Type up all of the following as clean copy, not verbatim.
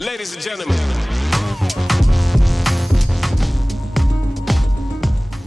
Ladies and gentlemen.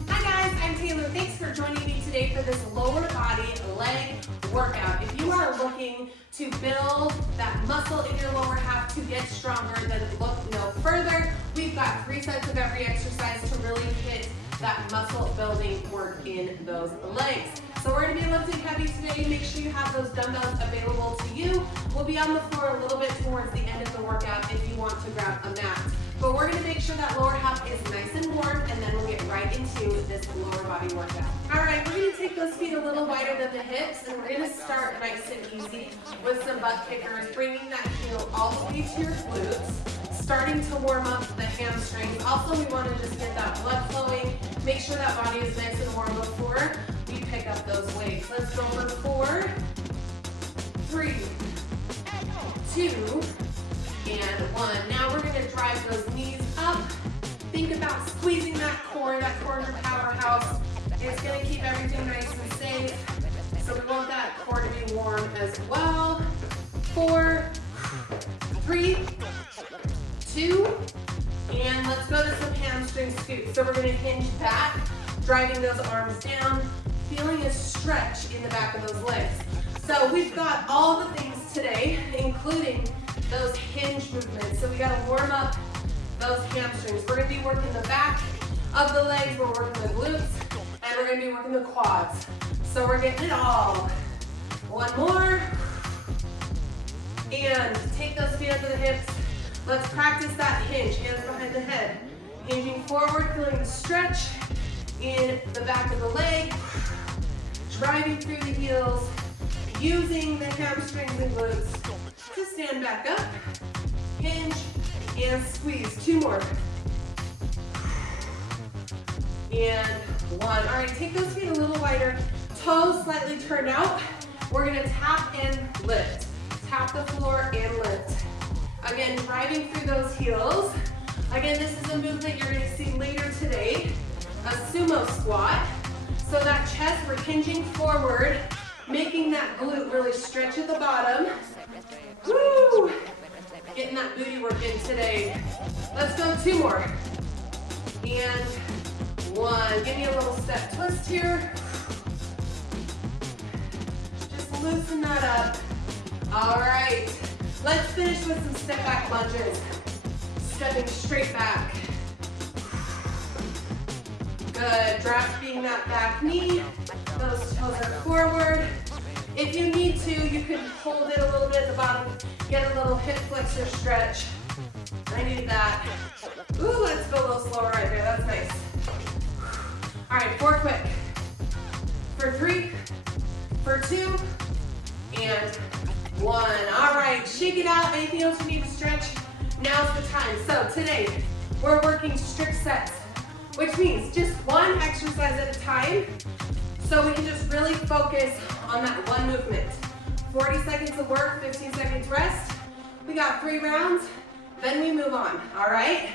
Hi guys, I'm Taylor. Thanks for joining me today for this lower body leg workout. If you are looking to build that muscle in your lower half to get stronger, then look no further. We've got 3 sets of every exercise to really hit that muscle building work in those legs. So we're going to be lifting heavy today. Make sure you have those dumbbells available to you. We'll be on the floor a little bit towards the end of the workout if you want to grab a mat. But we're going to make sure that lower half is nice and warm, and then we'll get right into this lower body workout. All right, we're going to take those feet a little wider than the hips, and we're going to start nice and easy with some butt kickers, bringing that heel all the way to your glutes, starting to warm up the hamstrings. Also, we want to just get that blood flowing, make sure that body is nice and warm before we pick up those weights. Let's go for 4, 3, 2, and 1. Now we're going to drive those knees up. Think about squeezing that core powerhouse. It's going to keep everything nice and safe. So we want that core to be warm as well. 4, 3, 2, and let's go to some hamstring scoots. So we're going to hinge back, driving those arms down, feeling a stretch in the back of those legs. So we've got all the things today, including those hinge movements. So we got to warm up those hamstrings. We're going to be working the back of the legs, we're working the glutes, and we're going to be working the quads. So we're getting it all. 1 more. And take those feet under the hips. Let's practice that hinge, hands behind the head. Hinging forward, feeling the stretch in the back of the leg. Driving through the heels, using the hamstrings and glutes to stand back up, hinge, and squeeze. 2 more. And 1. All right, take those feet a little wider, toes slightly turned out. We're gonna tap and lift. Tap the floor and lift. Again, driving through those heels. Again, this is a movement you're gonna see later today, a sumo squat. So that chest, we're hinging forward, making that glute really stretch at the bottom. Woo! Getting that booty work in today. Let's go 2 more. And 1. Give me a little step twist here. Just loosen that up. All right. Let's finish with some step back lunges. Stepping straight back. Good. Drafting that back knee. Those toes are forward. If you need to, you can hold it a little bit at the bottom. Get a little hip flexor stretch. I need that. Ooh, let's go a little slower right there. That's nice. All right, 4 quick. For 3, for 2, and 1. All right, shake it out. Anything else you need to stretch? Now's the time. So today, we're working strict sets, which means just 1 exercise at a time, so we can just really focus on that 1 movement. 40 seconds of work, 15 seconds rest. We got 3 rounds, then we move on, all right?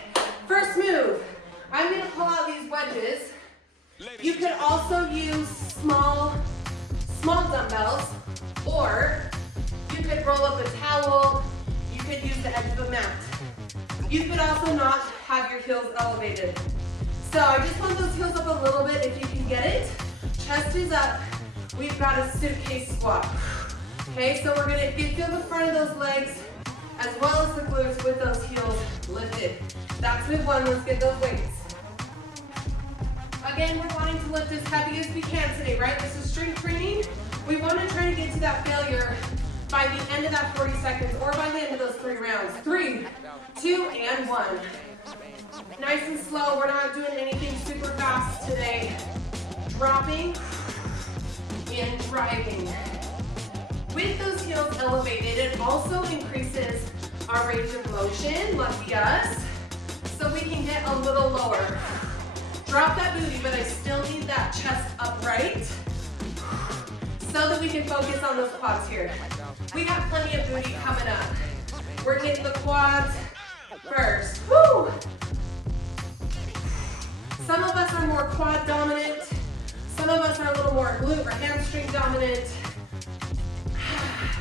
First move, I'm gonna pull out these wedges. You could also use small dumbbells, or you could roll up a towel, you could use the edge of a mat. You could also not have your heels elevated. So I just want those heels up a little bit if you can get it. Chest is up. We've got a suitcase squat. Okay, so we're gonna feel the front of those legs as well as the glutes with those heels lifted. That's move 1, let's get those weights. Again, we're wanting to lift as heavy as we can today, right? This is strength training. We wanna try to get to that failure by the end of that 40 seconds or by the end of those 3 rounds. 3, 2, and 1. Nice and slow, we're not doing anything super fast today. Dropping and driving. With those heels elevated, it also increases our range of motion, lucky us, so we can get a little lower. Drop that booty, but I still need that chest upright so that we can focus on those quads here. We got plenty of booty coming up. We're getting the quads first. Woo! Some of us are more quad dominant. Some of us are a little more glute or hamstring dominant.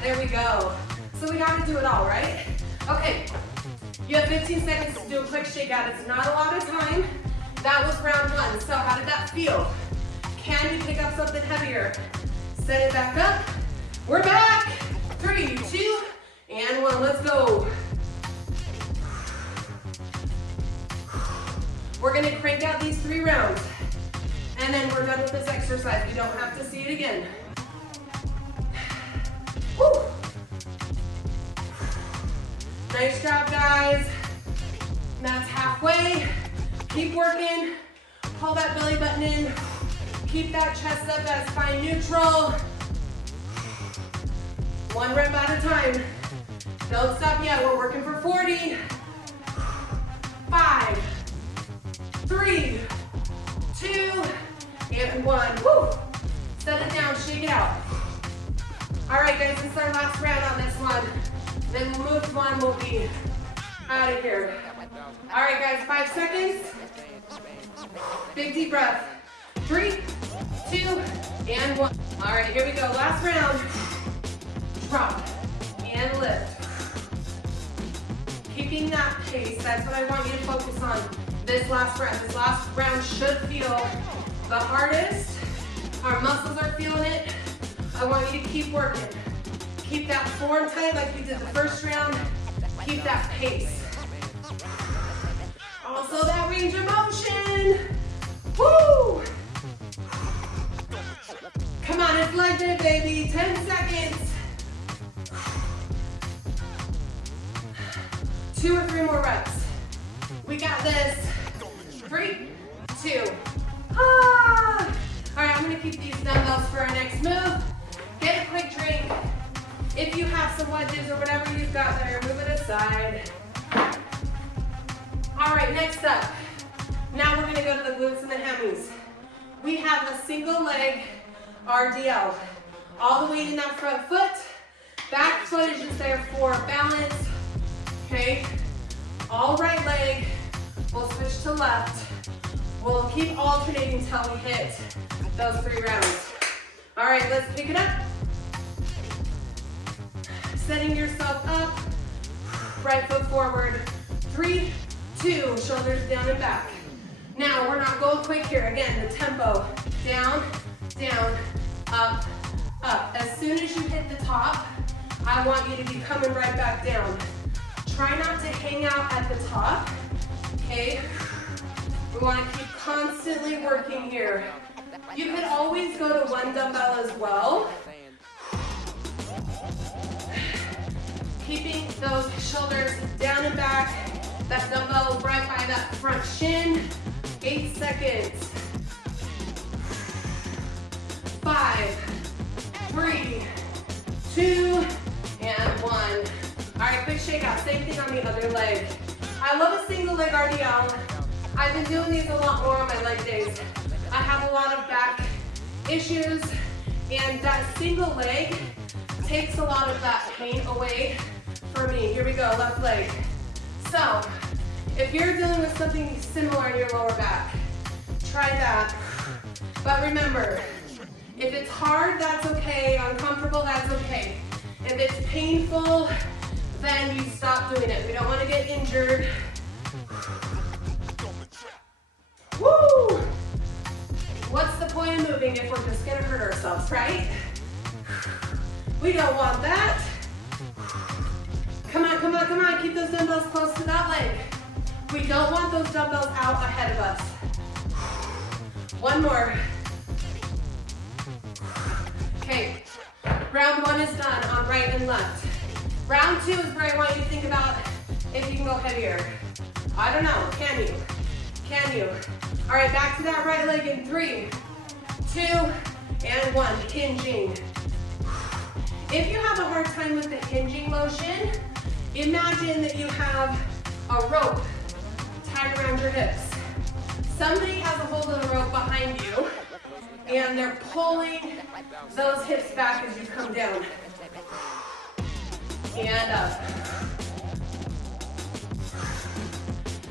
There we go. So we gotta do it all, right? Okay, You have 15 seconds to do a quick shakeout. It's not a lot of time. That was round one. So how did that feel? Can you pick up something heavier? Set it back up. We're back. 3, 2, and 1. Let's go. We're gonna crank out these 3 rounds. And then we're done with this exercise. We don't have to see it again. Woo. Nice job, guys. That's halfway. Keep working. Pull that belly button in. Keep that chest up at spine neutral. 1 rep at a time. Don't stop yet. We're working for 40. 5, 3, 2, and 1. Woo! Set it down, shake it out. All right, guys, this is our last round on this one. Then we'll move to one, we'll be out of here. All right, guys, 5 seconds. Big deep breath. 3, 2, and 1. All right, here we go. Last round. Drop and lift. Keeping that pace, that's what I want you to focus on this last round. This last round should feel the hardest. Our muscles are feeling it. I want you to keep working. Keep that form tight like we did the first round. Keep that pace. Also that range of motion. Woo! Come on, it's leg day, baby. 10 seconds. 2 or 3 more reps. We got this. 3, 2. All right, I'm gonna keep these dumbbells for our next move. Get a quick drink. If you have some wedges or whatever you've got there, move it aside. All right, next up. Now we're gonna go to the glutes and the hammies. We have a single leg RDL. All the weight in that front foot. Back foot is just there for balance. Okay, all right leg. We'll switch to left. We'll keep alternating until we hit those 3 rounds. All right, let's pick it up. Setting yourself up. Right foot forward. 3, 2, shoulders down and back. Now, we're not going quick here. Again, the tempo. Down, down, up, up. As soon as you hit the top, I want you to be coming right back down. Try not to hang out at the top, okay? We want to keep constantly working here. You could always go to 1 dumbbell as well. Keeping those shoulders down and back. That dumbbell right by that front shin. 8 seconds. 5, 3, 2, and 1. All right, quick shakeout. Same thing on the other leg. I love a single leg RDL. I've been doing these a lot more on my leg days. I have a lot of back issues, and that single leg takes a lot of that pain away for me. Here we go, left leg. So, if you're dealing with something similar in your lower back, try that. But remember, if it's hard, that's okay. Uncomfortable, that's okay. If it's painful, then you stop doing it. We don't want to get injured. Woo! What's the point of moving if we're just gonna hurt ourselves, right? We don't want that. Come on, come on, come on. Keep those dumbbells close to that leg. We don't want those dumbbells out ahead of us. 1 more. Okay, round 1 is done on right and left. Round 2 is where I want you to think about if you can go heavier. I don't know, can you? Can you? All right, back to that right leg in 3, 2, and 1, hinging. If you have a hard time with the hinging motion, imagine that you have a rope tied around your hips. Somebody has a hold of the rope behind you, and they're pulling those hips back as you come down. And up.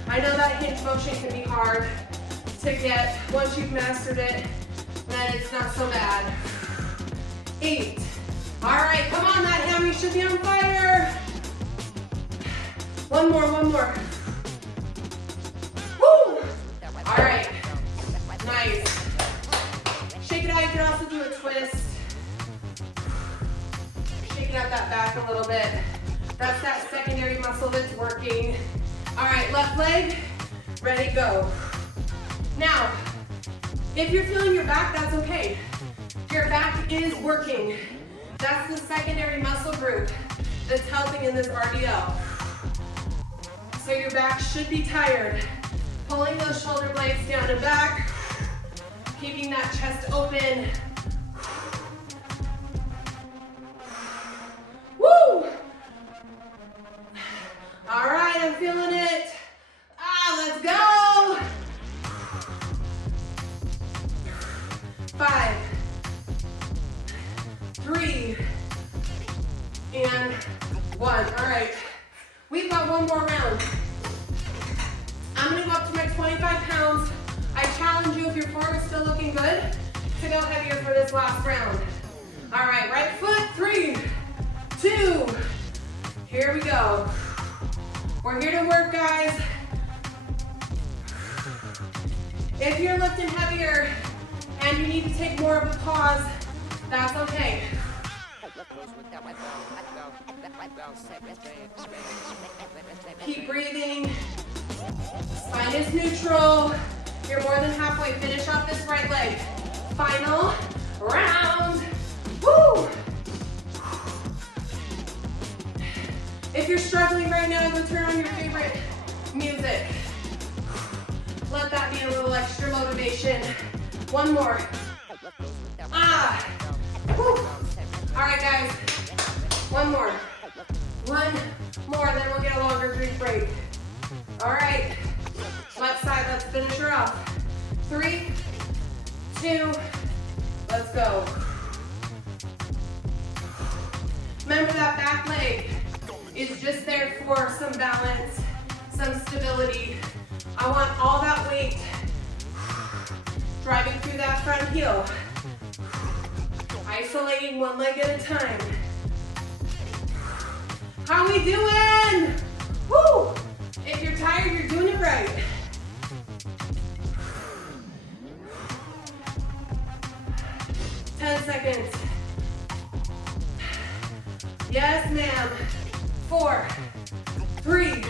I know that hinge motion can be hard to get. Once you've mastered it, then it's not so bad. 8. All right, come on, that hammy should be on fire. One more, one more. Woo! All right, nice. Shake it out, you can also do a twist. Shaking out that back a little bit. That's that secondary muscle that's working. All right, left leg, ready, go. Now, if you're feeling your back, that's okay. Your back is working. That's the secondary muscle group that's helping in this RDL. So your back should be tired. Pulling those shoulder blades down and back, keeping that chest open. Woo! All right, I'm feeling it. Let's go. 5, 3, and 1. All right, we've got one more round. I'm gonna go up to my 25 pounds. I challenge you, if your form is still looking good, to go heavier for this last round. All right, right foot, 3, 2, here we go. We're here to work, guys. If you're lifting heavier and you need to take more of a pause, that's okay. Keep breathing. Spine is neutral. You're more than halfway. Finish off this right leg. Final round. Woo! If you're struggling right now, go turn on your favorite music. Let that be a little extra motivation. One more. Woo. All right, guys. One more. One more, then we'll get a longer drink break. All right. Left side, let's finish her off. 3, 2, let's go. Remember that back leg is just there for some balance, some stability. I want all that weight driving through that front heel. Isolating one leg at a time. How we doing? Woo! If you're tired, you're doing it right. Seconds. Yes, ma'am. 4, 3,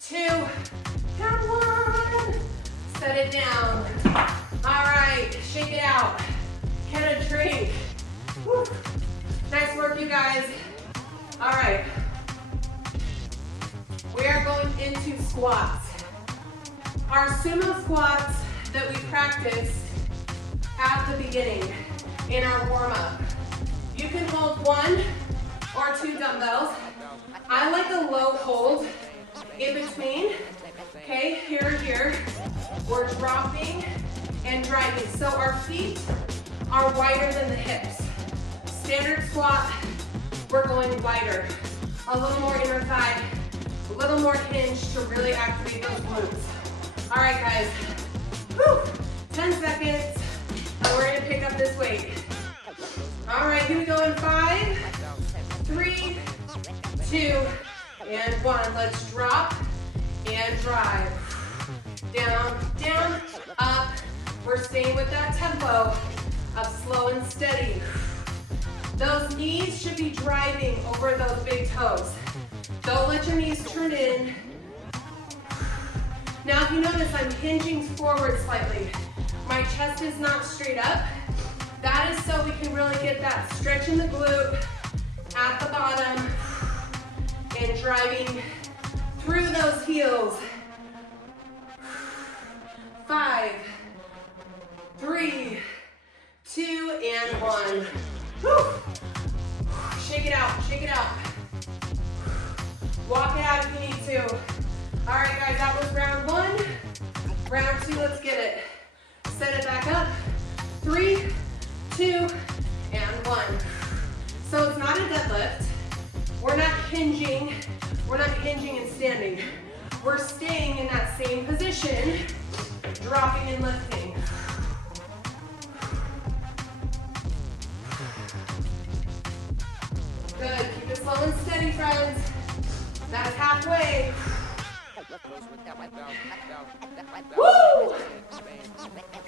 2, and 1. Set it down. All right, shake it out. Get a drink. Woo. Nice work, you guys. All right. We are going into squats. Our sumo squats that we practiced at the beginning in our warm-up. You can hold 1 or 2 dumbbells. I like a low hold in between. Okay, here. We're dropping and driving. So our feet are wider than the hips. Standard squat, we're going wider. A little more inner thigh, a little more hinge to really activate those glutes. All right, guys. Woo. 10 seconds, and we're gonna pick up this weight. All right, here we go in 5, 3, 2, and 1. Let's drop and drive. Down, down, up. We're staying with that tempo of slow and steady. Those knees should be driving over those big toes. Don't let your knees turn in. Now if you notice, I'm hinging forward slightly. My chest is not straight up. That is so we can really get that stretch in the glute at the bottom and driving through those heels. 5, 3, 2, and 1. Woo. Shake it out, shake it out. Walk it out if you need to. All right, guys, that was round 1. Round 2, let's get it. Set it back up. 3, 2, and 1. So it's not a deadlift. We're not hinging. We're not hinging and standing. We're staying in that same position, dropping and lifting. Good, keep it slow and steady, friends. That's halfway. Woo!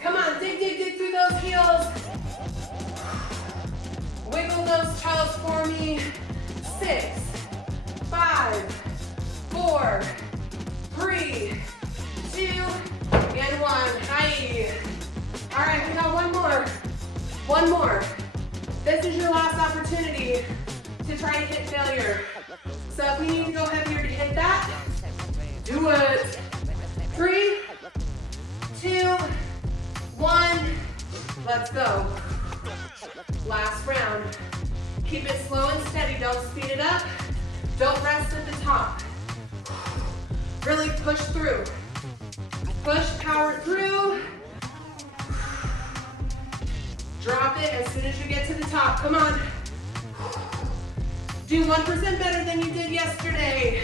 Come on, dig through those heels. Wiggle those toes for me. 6, 5, 4, 3, 2, and 1. Hi. All right, we got one more. One more. This is your last opportunity to try to hit failure. So if we need to go heavier to hit that, do it. 3, 2, 1. Let's go. Last round. Keep it slow and steady. Don't speed it up. Don't rest at the top. Really push through. Push, power through. Drop it as soon as you get to the top. Come on. Do 1% better than you did yesterday.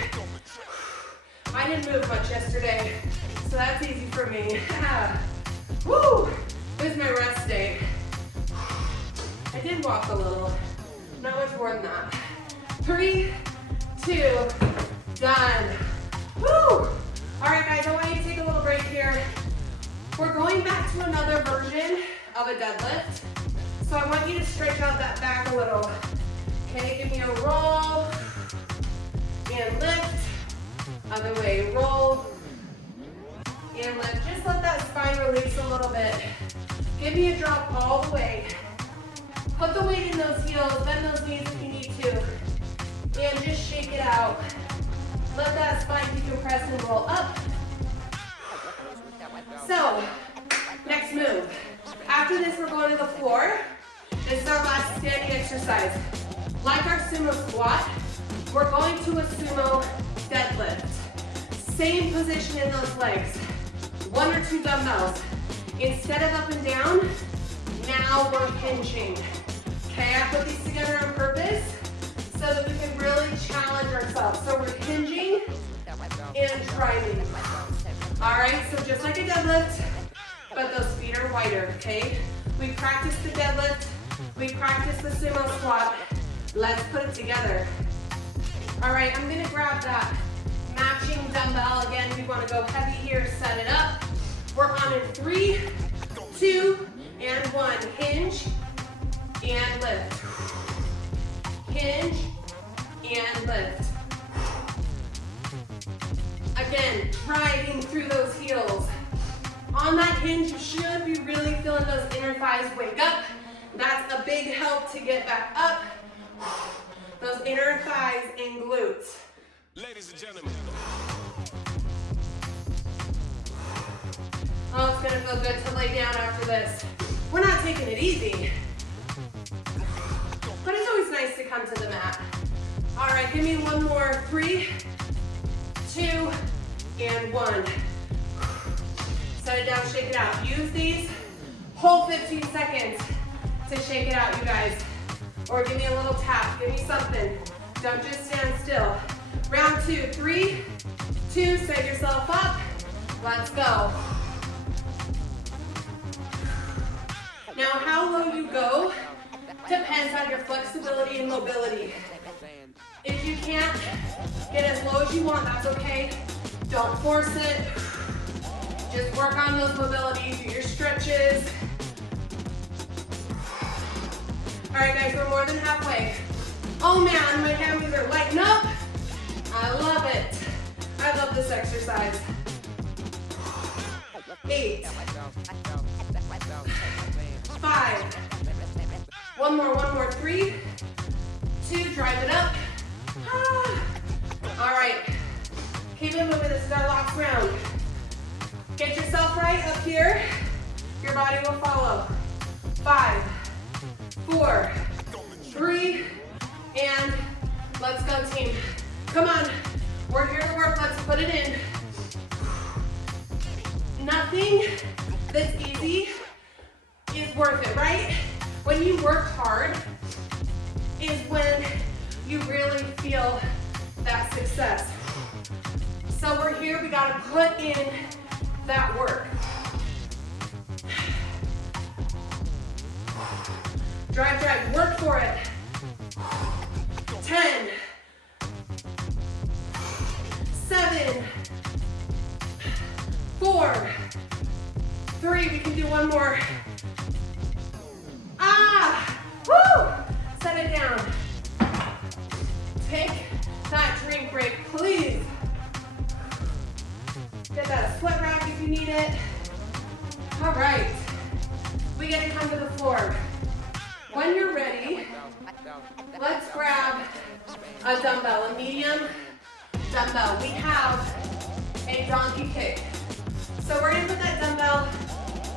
I didn't move much yesterday, so that's easy for me. Woo! This is my rest day. I did walk a little. Not much more than that. 3, 2, done. Woo! All right, guys, I want you to take a little break here. We're going back to another version of a deadlift. So I want you to stretch out that back a little. Okay, give me a roll and lift. Other way, roll and lift. Just let that spine release a little bit. Give me a drop all the way. Put the weight in those heels, bend those knees if you need to. And just shake it out. Let that spine decompress and roll up. So, next move. After this, we're going to the floor. This is our last standing exercise. Like our sumo squat, we're going to a sumo deadlift. Same position in those legs. 1 or 2 dumbbells. Instead of up and down, now we're hinging. Okay, I put these together on purpose so that we can really challenge ourselves. So we're hinging and driving. All right, so just like a deadlift, but those feet are wider, okay? We practice the deadlift, we practice the sumo squat. Let's put it together. All right, I'm gonna grab that matching dumbbell. Again, we wanna go heavy here, set it up. Work on it 3, 2, and 1. Hinge and lift. Hinge and lift. Again, driving through those heels. On that hinge, you should be really feeling those inner thighs wake up. That's a big help to get back up. Those inner thighs and glutes. Ladies and gentlemen. Oh, it's gonna feel good to lay down after this. We're not taking it easy, but it's always nice to come to the mat. All right, give me one more. 3, 2, and 1. Set it down, shake it out. Use these whole 15 seconds to shake it out, you guys. Or give me a little tap, give me something. Don't just stand still. Round 2, 3, 2, set yourself up. Let's go. Now, how low you go depends on your flexibility and mobility. If you can't get as low as you want, that's okay. Don't force it. Just work on those mobilities, do your stretches. All right, guys, we're more than halfway. Oh man, my hammies are lighting up. I love it. I love this exercise. 8, 5, one more, 3, 2, drive it up. All right, keep it moving, this is our last round. Get yourself right up here, your body will follow. 5, 4, 3, and let's go, team. Come on, we're here to work, let's put it in. Nothing that's easy is worth it, right? When you work hard is when you really feel that success. So we're here, we gotta put in that work. Drive, drive, work for it. 10, 7, 4, 3, we can do one more. Woo! Set it down. Take that drink break, please. Get that sweat rack if you need it. All right, we get to come to the floor. When you're ready, let's grab a dumbbell, a medium dumbbell. We have a donkey kick. So we're gonna put that dumbbell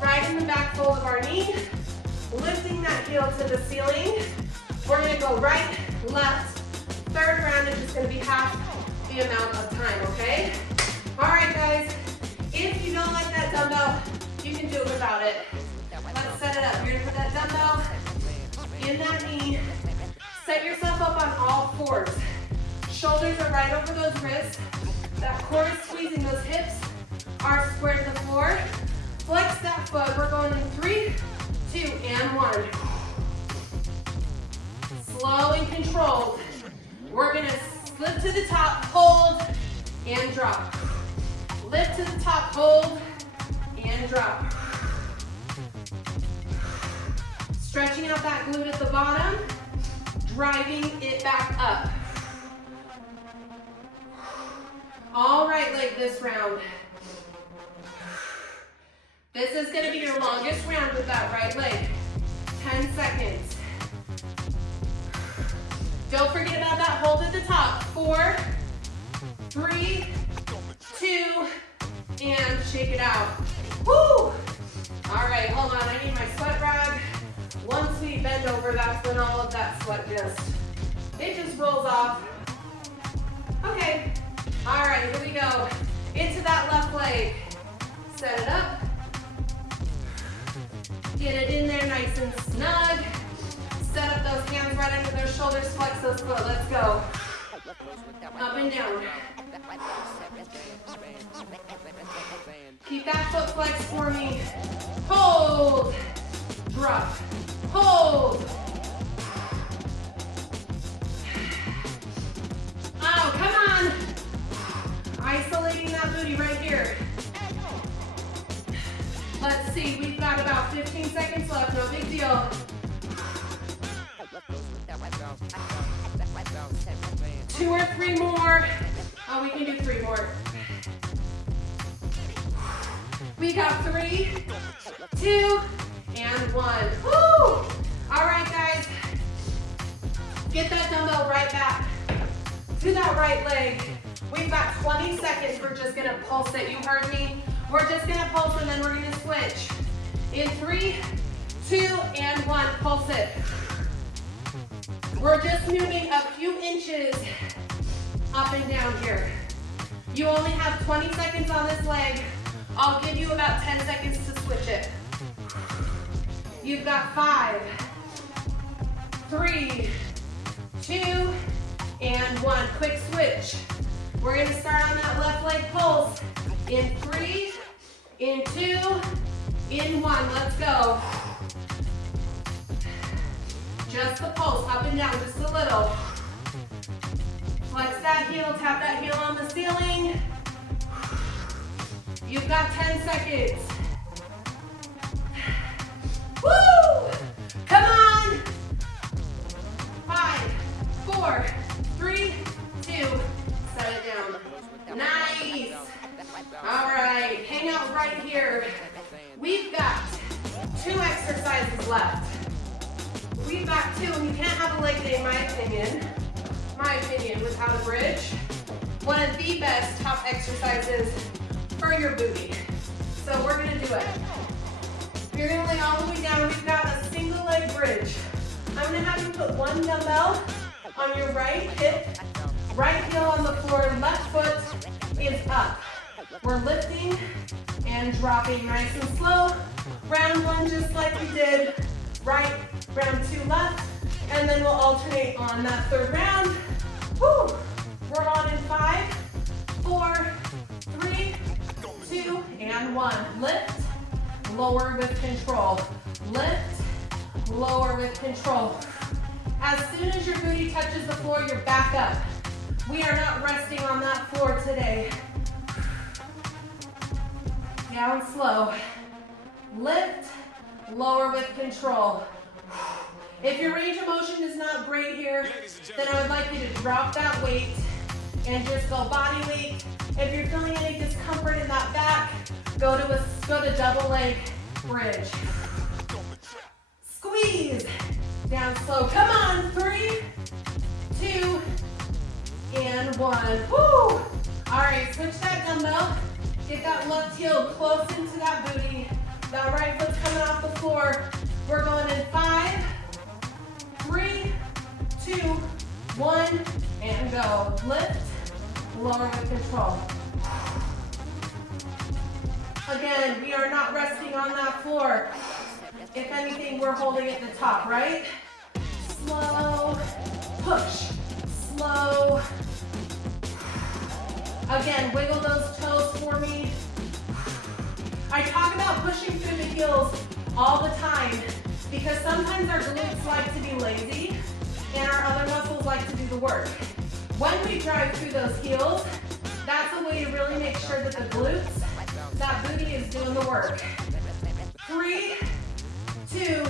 right in the back fold of our knee, lifting that heel to the ceiling. We're gonna go right, left, third round is just gonna be half the amount of time, okay? All right, guys, if you don't like that dumbbell, you can do it without it. Let's set it up. You're gonna put that dumbbell in that knee. Set yourself up on all fours. Shoulders are right over those wrists. That core is squeezing, those hips are squared to the floor. Flex that foot. We're going in 3, 2, and 1. Slow and controlled. We're gonna lift to the top, hold, and drop. Lift to the top, hold, and drop. Stretching out that glute at the bottom, driving it back up. All right, leg this round. This is gonna be your longest round with that right leg. 10 seconds. Don't forget about that hold at the top. 4, 3, 2, and shake it out. Woo! All right, hold on, I need my sweat rag. Once we bend over, that's when all of that sweat just rolls off. Okay, all right, here we go. Into that left leg. Set it up. Get it in there nice and snug. Set up those hands right under those shoulders, flex those foot, let's go. Up and down. Keep that foot flexed for me. Hold, drop, hold. Oh, come on. Isolating that booty right here. Let's see, we've got about 15 seconds left, no big deal. 2 or 3 more. Oh, we can do 3 more. We got 3, 2, and 1. Woo! All right, guys. Get that dumbbell right back to that right leg. We've got 20 seconds. We're just gonna pulse it. You heard me. We're just gonna pulse and then we're gonna switch. In 3, 2, and 1, pulse it. We're just moving a few inches up and down here. You only have 20 seconds on this leg. I'll give you about 10 seconds to switch it. You've got 5, 3, 2, and 1. Quick switch. We're gonna start on that left leg pulse. In 3, in 2, in 1. Let's go. Just the pulse, up and down, just a little. Flex that heel, tap that heel on the ceiling. You've got 10 seconds. Woo! Come on! 5, 4, 3, 2, set it down. Nice. All right, hang out right here. We've got 2 exercises left. We've got 2, and you can't have a leg day, in my opinion, without a bridge. One of the best top exercises for your booty. So we're gonna do it. You're gonna lay all the way down. We've got a single leg bridge. I'm gonna have you put one dumbbell on your right hip, right heel on the floor, left foot is up. We're lifting and dropping nice and slow. Round 1 just like we did. Right, round 2 left, and then we'll alternate on that third round. Woo! We're on in 5, 4, 3, 2, and 1. Lift, lower with control. Lift, lower with control. As soon as your booty touches the floor, you're back up. We are not resting on that floor today. Down slow. Lift, lower with control. If your range of motion is not great here, then I would like you to drop that weight and just go body weight. If you're feeling any discomfort in that back, go to double leg bridge. Squeeze. Down slow. Come on. 3, 2, and 1. Woo! All right, switch that dumbbell. Get that left heel close into that booty. That right foot's coming off the floor. We're going in 5, 3, 2, 1, and go. Lift, lower with control. Again, we are not resting on that floor. If anything, we're holding at the top, right? Slow, push, slow. Again, wiggle those toes for me. I talk about pushing through the heels all the time because sometimes our glutes like to be lazy and our other muscles like to do the work. When we drive through those heels, that's a way to really make sure that the glutes, that booty is doing the work. 3, 2,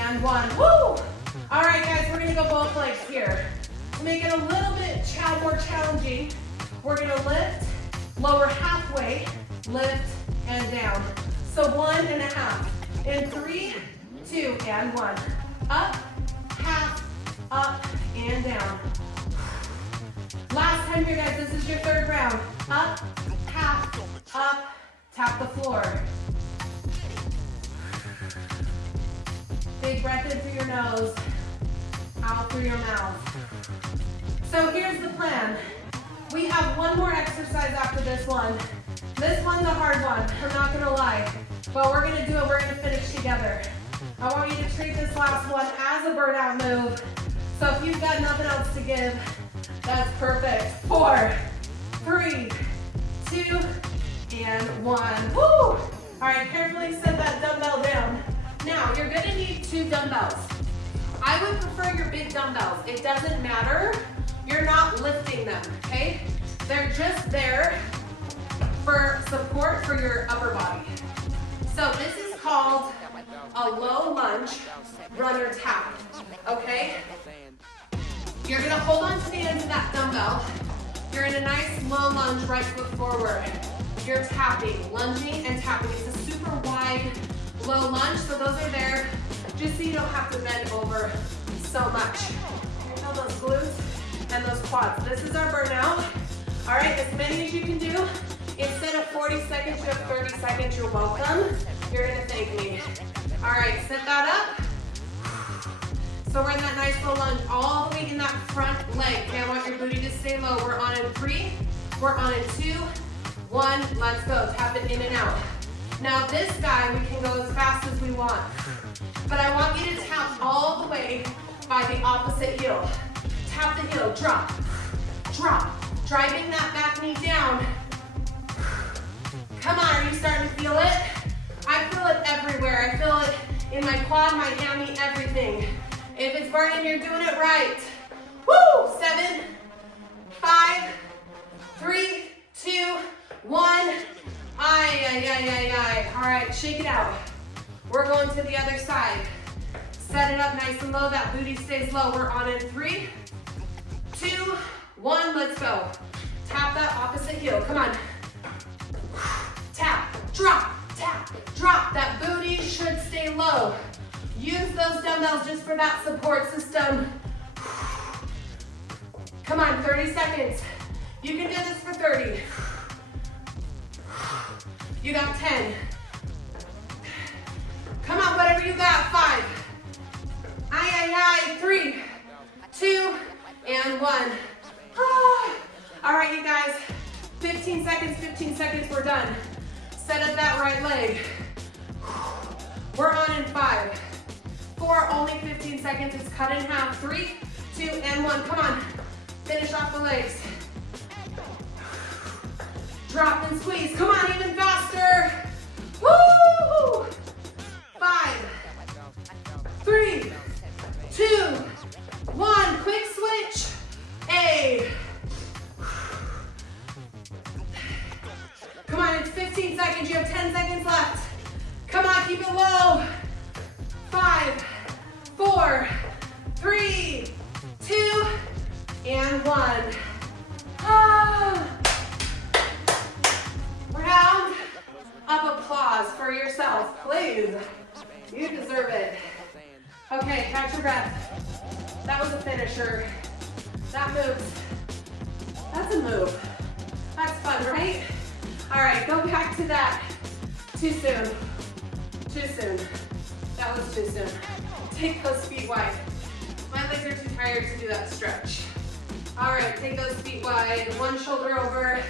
and 1. Woo! All right, guys, we're gonna go both legs here. To make it a little bit more challenging, we're gonna lift, lower halfway, lift, and down. So 1.5. In 3, 2, and 1. Up, half, up, and down. Last time here, guys, this is your third round. Up, half, up, tap the floor. Big breath in through your nose, out through your mouth. So here's the plan. We have one more exercise after this one. This one's a hard one, I'm not gonna lie. But we're gonna do it, we're gonna finish together. I want you to treat this last one as a burnout move. So if you've got nothing else to give, that's perfect. 4, 3, 2, and 1. Woo! All right, carefully set that dumbbell down. Now, you're gonna need 2 dumbbells. I would prefer your big dumbbells. It doesn't matter. You're not lifting them, okay? They're just there for support for your upper body. So this is called a low lunge runner tap, okay? You're gonna hold on to the end of that dumbbell. You're in a nice low lunge, right foot forward. You're tapping, lunging and tapping. It's a super wide, low lunge, so those are there just so you don't have to bend over so much. You feel those glutes and those quads. This is our burnout. All right, as many as you can do. Instead of 40 seconds, you have 30 seconds. You're welcome. You're gonna thank me. All right, set that up. So we're in that nice low lunge, all the way in that front leg. Okay, I want your booty to stay low. We're on in 3, we're on in 2, 1, let's go. Tap it in and out. Now this guy, we can go as fast as we want. But I want you to tap all the way by the opposite heel. Tap the heel, drop, drop. Driving that back knee down. Come on, are you starting to feel it? I feel it everywhere. I feel it in my quad, my hammy, everything. If it's burning, you're doing it right. Woo! 7, 5, 3, 2, 1. Ay, ay, ay, ay, ay. All right, shake it out. We're going to the other side. Set it up nice and low. That booty stays low. We're on in 3, 2, 1. Let's go. Tap that opposite heel. Come on. Tap, drop, tap, drop. That booty should stay low. Use those dumbbells just for that support system. Come on, 30 seconds. You can do this for 30. You got 10. Come on, whatever you got. 5. Aye, aye, aye. 3, 2, and 1. Ah. All right, you guys. 15 seconds, 15 seconds, we're done. Set up that right leg. We're on in 5, 4, only 15 seconds. It's cut in half. 3, 2, and 1. Come on. Finish off the legs. Drop and squeeze. Come on, even faster. Woo! 5, 3, 2, 1. Quick switch. A. keep it low. 5, 4, 3, 2, and 1. Round of applause for yourself, please. You deserve it. Okay, catch your breath. That was a finisher. That moves. That's a move. That's fun, right? All right, go back to that. Too soon. Too soon. That was too soon. Take those feet wide. My legs are too tired to do that stretch. All right, take those feet wide. One shoulder over.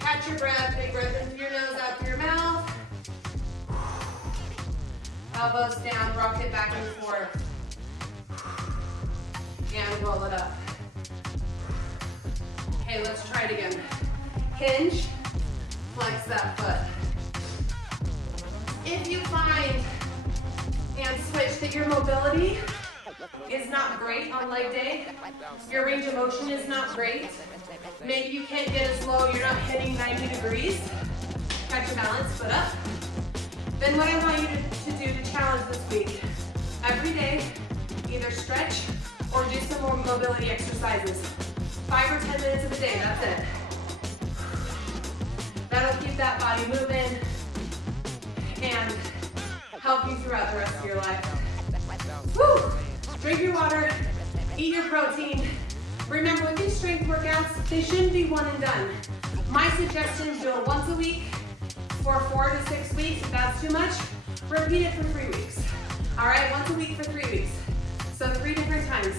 Catch your breath. Big breath in through your nose, out through your mouth. Elbows down, rock it back and forth. And roll it up. Okay, let's try it again. Hinge, flex that foot. If you find and switch that your mobility is not great on leg day, your range of motion is not great, maybe you can't get as low, you're not hitting 90 degrees, catch your balance, foot up, then what I want you to do to challenge this week, every day, either stretch or do some more mobility exercises. 5 or 10 minutes of the day, that's it. That'll keep that body moving and help you throughout the rest of your life. Woo! Drink your water, eat your protein. Remember, with these strength workouts, they shouldn't be one and done. My suggestion is do it once a week for 4 to 6 weeks. If that's too much, repeat it for 3 weeks. All right, once a week for 3 weeks. So 3 different times.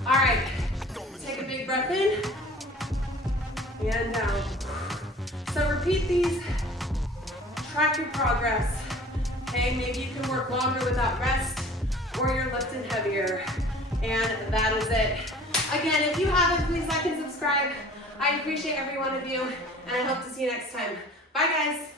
All right, take a big breath in and down. So repeat these, track your progress. Okay, maybe you can work longer without rest, or you're lifting heavier. And that is it. Again, if you haven't, please like and subscribe. I appreciate every one of you, and I hope to see you next time. Bye, guys.